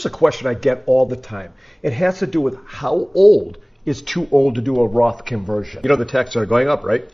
Here's a question I get all the time. It has to do with how old is too old to do a Roth conversion. You know the taxes are going up, right?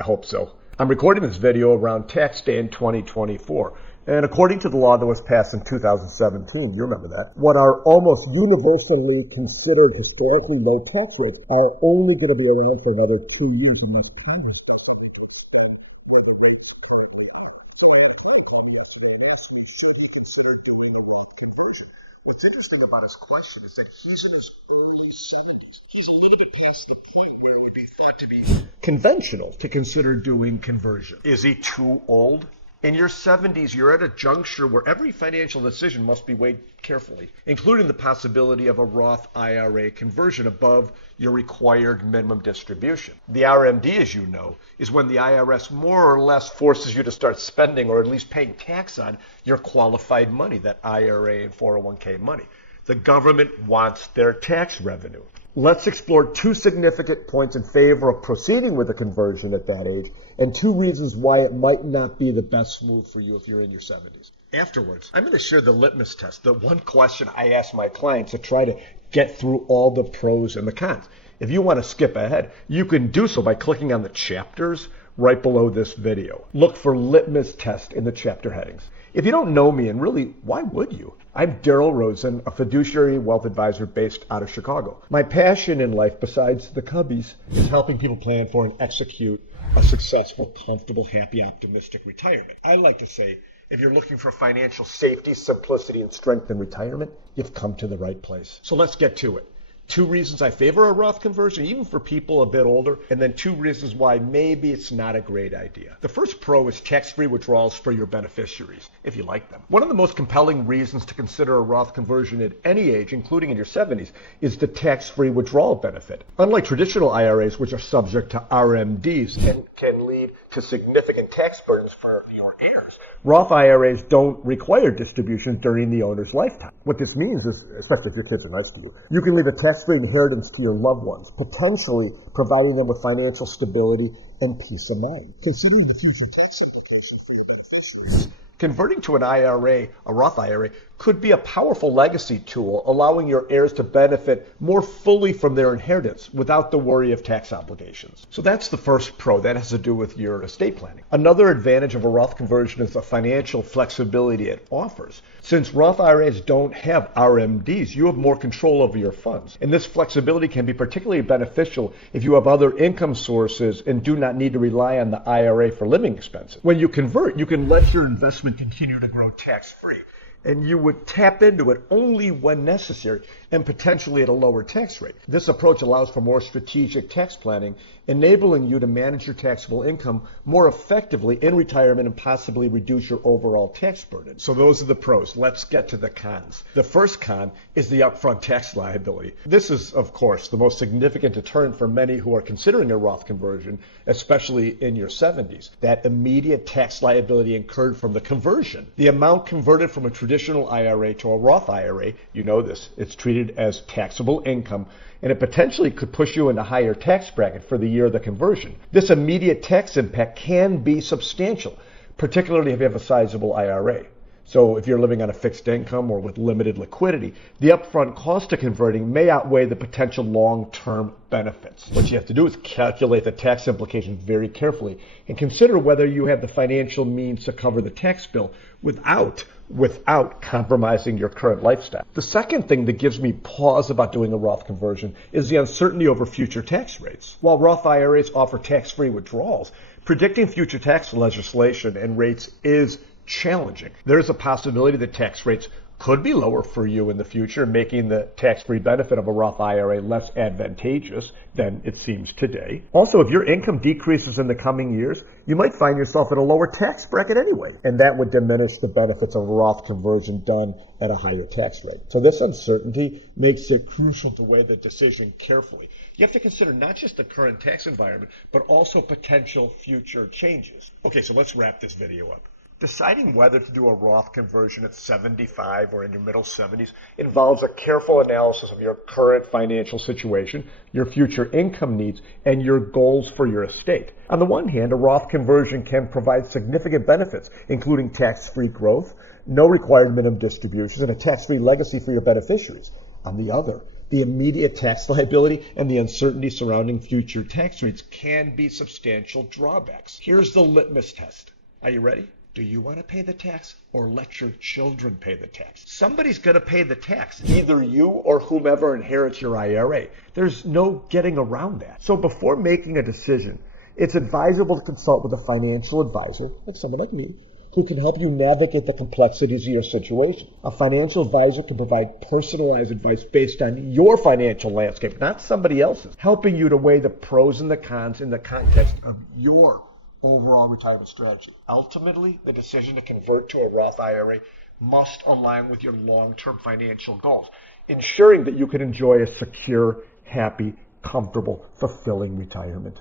I hope so. I'm recording this video around tax day in 2024. And according to the law that was passed in 2017, you remember that, what are almost universally considered historically low tax rates are only going to be around for another 2 years unless Congress does something to extend where the rates currently are. So I had a client call me yesterday and asked me, should he consider doing the Roth conversion? What's interesting about his question is that he's in his early 70s. He's a little bit past the point where it would be thought to be conventional to consider doing conversion. Is he too old? In your 70s, you're at a juncture where every financial decision must be weighed carefully, including the possibility of a Roth IRA conversion above your required minimum distribution. The RMD, as you know, is when the IRS more or less forces you to start spending or at least paying tax on your qualified money, that IRA and 401k money. The government wants their tax revenue. Let's explore 2 significant points in favor of proceeding with a conversion at that age and 2 reasons why it might not be the best move for you if you're in your 70s. Afterwards, I'm going to share the litmus test, the one question I ask my clients to try to get through all the pros and the cons. If you want to skip ahead, you can do so by clicking on the chapters right below this video. Look for litmus test in the chapter headings. If you don't know me, and really, why would you? I'm Daryl Rosen, a fiduciary wealth advisor based out of Chicago. My passion in life, besides the Cubbies, is helping people plan for and execute a successful, comfortable, happy, optimistic retirement. I like to say, if you're looking for financial safety, simplicity, and strength in retirement, you've come to the right place. So let's get to it. 2 reasons I favor a Roth conversion, even for people a bit older, and then 2 reasons why maybe it's not a great idea. The first pro is tax-free withdrawals for your beneficiaries, if you like them. One of the most compelling reasons to consider a Roth conversion at any age, including in your 70s, is the tax-free withdrawal benefit. Unlike traditional IRAs, which are subject to RMDs and can lead to significant tax burdens for your heirs, Roth IRAs don't require distributions during the owner's lifetime. What this means is, especially if your kids are nice to you, you can leave a tax-free inheritance to your loved ones, potentially providing them with financial stability and peace of mind. Considering the future tax implications for your beneficiaries, converting to an IRA, a Roth IRA, could be a powerful legacy tool, allowing your heirs to benefit more fully from their inheritance without the worry of tax obligations. So that's the first pro. That has to do with your estate planning. Another advantage of a Roth conversion is the financial flexibility it offers. Since Roth IRAs don't have RMDs, you have more control over your funds. And this flexibility can be particularly beneficial if you have other income sources and do not need to rely on the IRA for living expenses. When you convert, you can let your investment continue to grow tax-free. And you would tap into it only when necessary and potentially at a lower tax rate. This approach allows for more strategic tax planning, enabling you to manage your taxable income more effectively in retirement and possibly reduce your overall tax burden. So those are the pros. Let's get to the cons. The first con is the upfront tax liability. This is, of course, the most significant deterrent for many who are considering a Roth conversion, especially in your 70s. That immediate tax liability incurred from the conversion. The amount converted from a traditional IRA to a Roth IRA, you know this, it's treated as taxable income, and it potentially could push you into a higher tax bracket for the year of the conversion. This immediate tax impact can be substantial, particularly if you have a sizable IRA. So if you're living on a fixed income or with limited liquidity, the upfront cost of converting may outweigh the potential long-term benefits. What you have to do is calculate the tax implications very carefully and consider whether you have the financial means to cover the tax bill without compromising your current lifestyle. The second thing that gives me pause about doing a Roth conversion is the uncertainty over future tax rates. While Roth IRAs offer tax-free withdrawals, predicting future tax legislation and rates is challenging. There is a possibility that tax rates could be lower for you in the future, making the tax-free benefit of a Roth IRA less advantageous than it seems today. Also, if your income decreases in the coming years, you might find yourself in a lower tax bracket anyway, and that would diminish the benefits of a Roth conversion done at a higher tax rate. So this uncertainty makes it crucial to weigh the decision carefully. You have to consider not just the current tax environment, but also potential future changes. Okay, so let's wrap this video up. Deciding whether to do a Roth conversion at 75 or in your middle 70s involves a careful analysis of your current financial situation, your future income needs, and your goals for your estate. On the one hand, a Roth conversion can provide significant benefits, including tax-free growth, no required minimum distributions, and a tax-free legacy for your beneficiaries. On the other, the immediate tax liability and the uncertainty surrounding future tax rates can be substantial drawbacks. Here's the litmus test. Are you ready? Do you want to pay the tax or let your children pay the tax? Somebody's going to pay the tax, either you or whomever inherits your IRA. There's no getting around that. So before making a decision, it's advisable to consult with a financial advisor, like someone like me, who can help you navigate the complexities of your situation. A financial advisor can provide personalized advice based on your financial landscape, not somebody else's, helping you to weigh the pros and the cons in the context of your overall retirement strategy. Ultimately, the decision to convert to a Roth IRA must align with your long-term financial goals, ensuring that you can enjoy a secure, happy, comfortable, fulfilling retirement.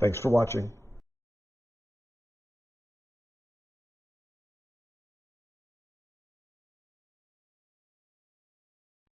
Thanks for watching.